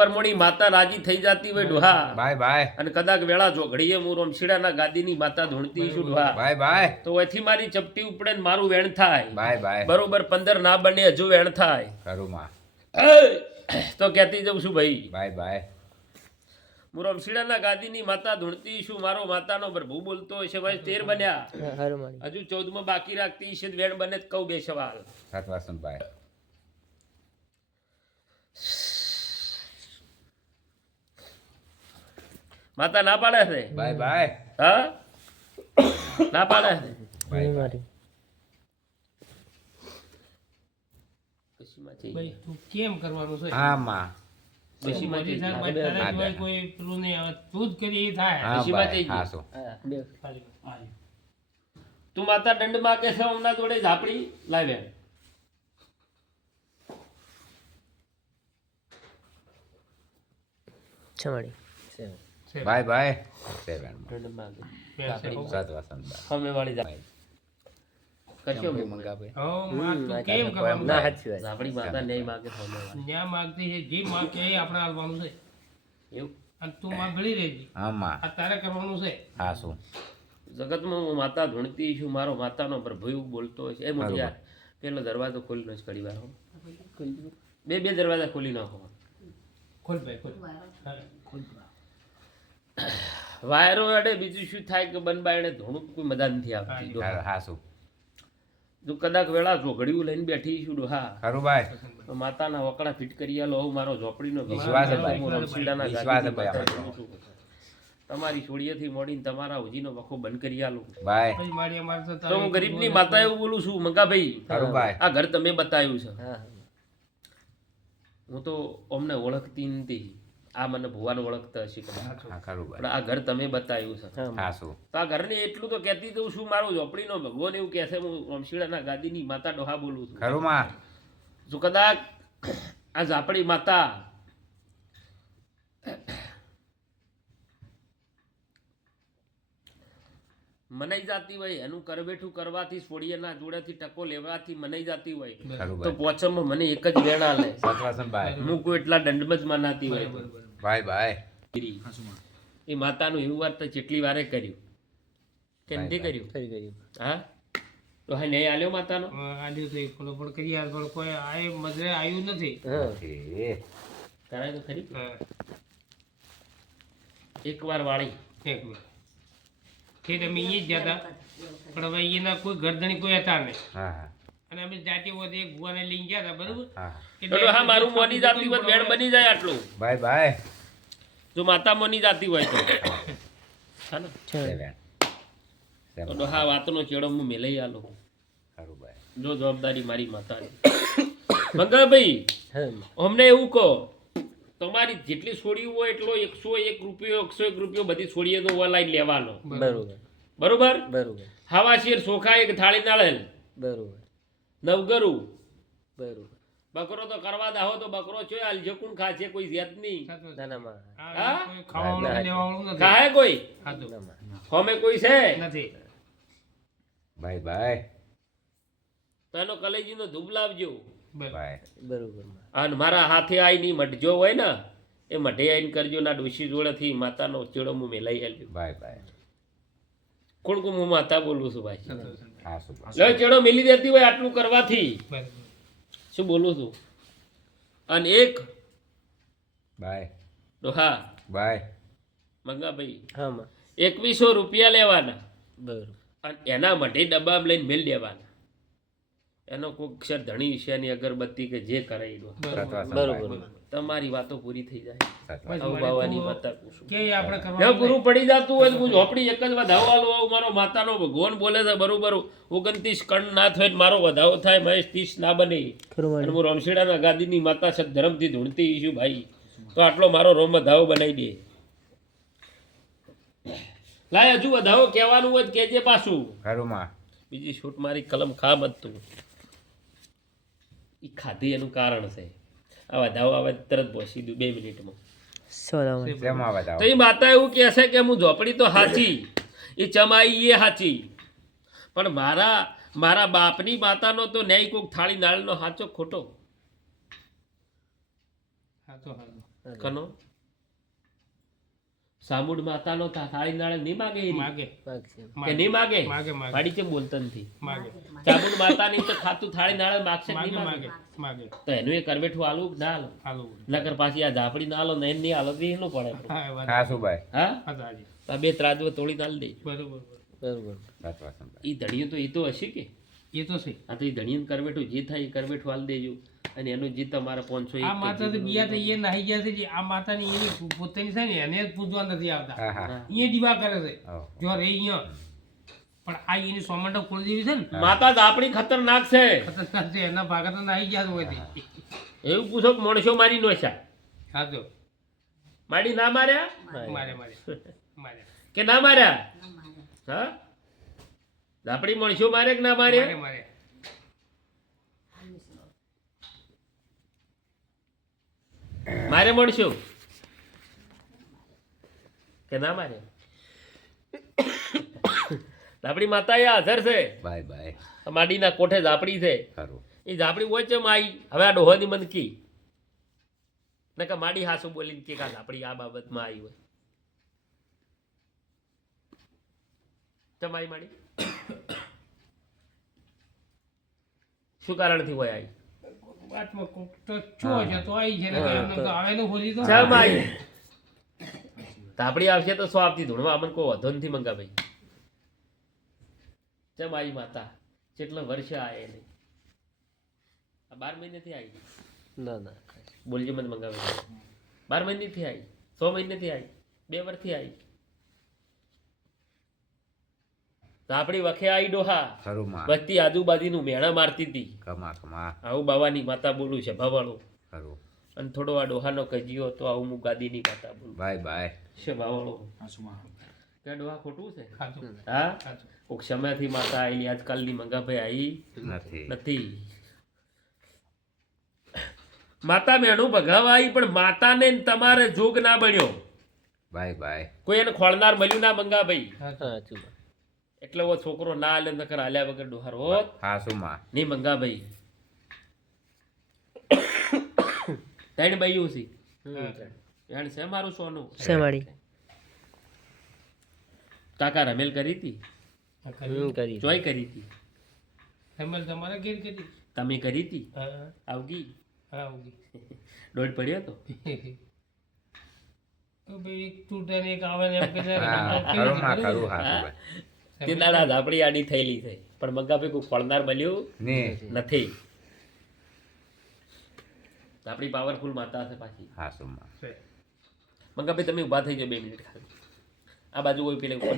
પરમોણી માતા રાજી થઈ જતી હોય ડોહા. બાય બાય. અને કદાચ વેળા જોઘડીએ હું રમશીડાના ગાદીની માતા ધૂણતી છું ડોહા. બાય બાય. તો એથી મારી ચપટી ઉપડે ને મારું વેણ થાય. બાય બાય. બરોબર પંદર ના બને હજુ વેણ થાય. ખરું માં. તો કહેતી જઉં છું ભાઈ. બાય બાય. હું રમશીડાના ગાદીની માતા ધૂણતી છું મારો માતાનો પ્રભુ બોલતો હશે ભાઈ તેર બન્યા. હજુ ચૌદમાં બાકી રાખતી છે વેણ બને જ કહું બે સવાલ. સતવાસનભાઈ માતા ના પાડે છે? બાય બાય. હા? ના પાડે છે? નહીં મારી. તું કેમ કરવાનું છે? હા માં. કોઈ પેલું નહીં તું જ કરી થાય. હા પછીમાં બાય હા શું? બે હારી, હારી. તું માતા દંડ માગે છે હમણાં જોડે ઝાપડી લાવે. બાય બાય સેવન વાળી જાય કેમ ના? વાત ઝાપડી માતા નહીં માગે સામે ન્યા માગતી છે જે માગે એ આપણે આલવાનું છે એવું અને તું માં ભળી રહેજી હા માં આ તારે કરવાનું છે હા શું જગતમાં હું માતા ધૂણતી છું મારો માતાનો પ્રભુ એવું બોલતો હોય છે। એ મોટી યાર પેલો દરવાજો ખોલી નો ઘડી વાર બે બે દરવાજા ખોલી નાખો. ખોલ ભાઈ ખોલ. વાયરો અડે બીજું શું થાય કે બનબાયણે ધોણું કોઈ મદદ નથી આવતી? હા શું? જો કદાચ વેળા ઝોઘડિયું લઈને બેઠી છું હા. ખરું ભાઈ. માતાના વકડા ફિટ કરી આલો હું મારો ઝોપડીનો વિશ્વાસ. તમારી છોડીએથી મોડીને તમારા ઉજીનો વખો બંધ કરી આલો. ભાઈ. તો તો હું ગરીબની માતા એવું બોલું છું મંગાભાઈ ભાઈ આ ઘર તમે બતાવ્યું છે. હા. હું તો અમને ઓળખતી નથી. આ મને ભુવાને ઓળખતા હશે પણ આ ઘર તમે બતાવ્યું છે. તો આ ઘરને એટલું તો કહેતી દઉં છું મારું ઝોપડીનો ભગવાન એવું કહે છે હું વંશીડાના ગાદીની માતા ડોહા બોલું છું. ખરું માં. જો કદાચ આ ઝાપડી માતા મનાઈ જાતી હોય એનું કરવેઠું કરવાથી સોડિયાના જોડેથી ટકો લેવાથી મનાઈ જાતી હોય તો પોચમ મને એક જ વેણા લે. હું કોઈ એટલા દંડમાં જ મનાતી હોય. ભાઈ બાય. એ માતાનું એવું વાત તો જેટલી વારે કર્યું. કે નથી કર્યું? કરી કર્યું. હા? તો હા નહીં આલ્યો માતાનો? આલ્યો તો એક ફોલો પણ કરી આલ પણ કોઈ આ મજરે આવ્યું નથી. કરાય તો ખરી. હા, એક વાર વાળી. એક મિનિટ ઠીક અમે અહીંયા જ ગયા હતા. પણ હવે અહીંયાના કોઈ ગરદણી કોઈ હતા નહીં. હા હા. અને અમે જાતે વધે ગુવાને લઈ ગયા હતા બરોબર? એટલે હા. મારું મોની જાતિ હોય તો વેણ બની જાય આટલું. બાય બાય. જો માતા મોની જાતિ હોય તો. હા ને? છ ડોહા વાતનો ચેડો હું મેલાઈ આલો જો જવાબદારી મારી માતાની. મંગળભાઈ અમને એવું કહો તમારી જેટલી છોડી હોય એટલો એકસો એક રૂપિયો એકસો એક રૂપિયો બધી છોડીએ તો ઓનલાઈન લેવાનો. બરોબર. બરોબર? બરોબર. હાવા શેર સોખા એક થાળી નાળેલ. બરોબર. નવગરું. બરોબર. બકરો તો કરવા દાહો તો બકરો છે આલજો ખા છે કોઈ જ્યાત નહીં. ના ના માં હા, કોઈ. હોમે કોઈ? છે? નથી. બાય બાય તનો કલેજી કલેજીનો ધૂબ લાવજો. બાય બરોબર. અને મારા હાથે આવીને મઢજો હોય ને એ મઢે આવીને કરજો ના ડોશી જોડેથી માતાનો ચેડો હું મેલાઈ આલ્યો. બાય બાય કોણ કોણ હું માતા બોલું છું ભાઈ? હા મિલી ચેડો મેલી દેતી હોય આટલું કરવાથી. શું બોલું છું? અને એક. બાય. ડોહા બાય. મંગાભાઈ હા એકવીસો રૂપિયા લેવાના. બરોબર. અને એના માટે ડબ્બા લઈને મેલ દેવાના. એનો કોઈ અક્ષર ધણી વિષયની અગરબત્તી કે જે કરે એ બરોબર. તમારી વાતો પૂરી થઈ જાય. અવભાવાની માતા પૂછું કે આપણે કરવા પૂરું પડી જતું હોય હું ઝોપડી એક જ વધાવવાનું આવું મારો માતાનો ભગવાન બોલે છે બરોબર. ઓગણત્રીસ કણ ના થાય મારો વધાવો થાય મહેશ ત્રીસ ના બને. અને હું રમશેડાના ગાદીની માતા છે ધર્મથી ધૂણતી છું ભાઈ. તો આટલો મારો રોમ વધાવો બનાવી દે. લાય હજુ વધાવો કહેવાનું હોય કેજે પાછું. ખરું માં. બીજી છૂટ મારી કલમ ખા મત તું એ ખાધી એનું કારણ છે. આ વધાવો આવે તરત પહોંચી દઉં બે મિનિટમાં. તો એ માતા એવું કહે છે કે હું ઝોપડી તો હાચી એ ચમાઈ એ હાચી. પણ મારા મારા બાપની માતાનો તો ન્યાય કોક થાળી નાળનો હાચો ખોટો. કનો? સામુડ માતાનો થાળી નાળે નહીં માગે માગે. કે નહીં માગે? માગે માગે. કેમ બોલતા નથી? માગે. ચામુંડ માતાની તો ખાતું થાળી નાળે માગશે નહીં માગે. માગે? તો એનું એ કરવેઠું આલું ના આલું નકર પાછી આ ઝાપડી ના આલો ને એને નહીં આલો તો એનું પડે હા વાત હા શું હા? હા તો તો આ બે ત્રાજવો તોડી નાલ દે બરોબર બરોબર. ઈ ધડિયું તો એ તો હશે કે? એ તો છે. આ તો એ ધણીયું કરવેઠું જે થાય એ કરવેઠું હાલ દેજો. અને એનું જે તમારે પાંચસો આ માતા તો બીજા તો એ નાહી ગયા છે જે આ માતાની એની પોતાની છે ને એને જ પૂજવા નથી આવતા. અહીંયા દીવા કરે છે. જો રે અહીંયા પણ આ એની સોમંડો ખોલી દેવી છે ને માતા ઝાપડી ખતરનાક છે. ખતરનાક છે. એના ભાગા તો નાહી ગયા હોય એવું પૂછો કે માણસો મારી નોશા છે? તો મારી ના માર્યા? માર્યા માર્યા. મારે કે ના માર્યા. હા? ઝાપડી મણશો મારે કે ના મારે? મારે મારે. મારે મળશો? કે ના મારે? ઝાપડી માતા એ હાજર છે. બાય બાય. માડીના કોઠે ઝાપડી છે. એ ઝાપડી વચ્ચે આવી હવે આ ડોહોની મન કી ને કે માડી હાસુ બોલીને કે કા ઝાપડી આ બાબતમાં આવી હોય. ચમ આવી માડી? શું કારણથી હોય આવી વાતમાં કોક તો છો છે તો આવી છે ને એમને તો આવે ને હોલી તો. ચમ આવી ધાપડી આવશે તો સો આપતી ધૂણવા અમને કોઈ વધો નથી મંગા ભાઈ. ચમ આવી માતા. કેટલા વર્ષે આવે નહીં. આ બાર મહિનેથી આવી ના ના બોલજે મને મંગાવે બાર મહિનેથી આવી સો મહિનેથી આવી બે વર્ષથી આવી તો આપણી વખે આઈ ડોહા. ખરું માં. વસ્તી આજુબાજુનું મેણા મારતી હતી કમા કમા. આવું બાવાની માતા બોલું છે ભાવાળું. ખરું. અને થોડો આ ડોહાનો કજીયો તો આવું હું ગાદીની માતા બોલું. બાય બાય. છે ભાવાળો. કે ડોહા ખોટું છે? હા? કોક સમયથી માતા આવેલી આજકાલની મંગાભાઈ આવી નથી. નથી. માતા મેણું ભગાવા આવી પણ માતાને તમારે જોગ ના બન્યો. બાય બાય. કોઈ એને ખોળનાર મળ્યું ના મંગાભાઈ. હા સાચું એટલે ઓ છોકરો ના આલે નકર આલ્યા વગર ડોહાર હોત હા શું માં? નહીં મંગા ભાઈ ત્રણ ભાઈઓ છે. એણ છે મારું સોનું. છે મારી કાકા રમેલ કરી હતી? કરી જોઈ કરી હતી? રમેલ તમારે ઘેર કરી તમે કરી હતી? આવગી? હા, આવગી. દોડ પડ્યો તો? તો ભાઈ એક તૂટે ને એક આવે ને એમ કે તે દાડા ઝાપડી આડી થયેલી છે. પણ મંગા ભેગું કોઈ ખોળનાર મળ્યું નથી. આપણી પાવરફુલ માતા છે પાછી. હા સુમા મગા ભાઈ તમે ઊભા થઈ જાઓ બે મિનિટ ખાલી. આ બાજુ કોઈ પેલે ઉપર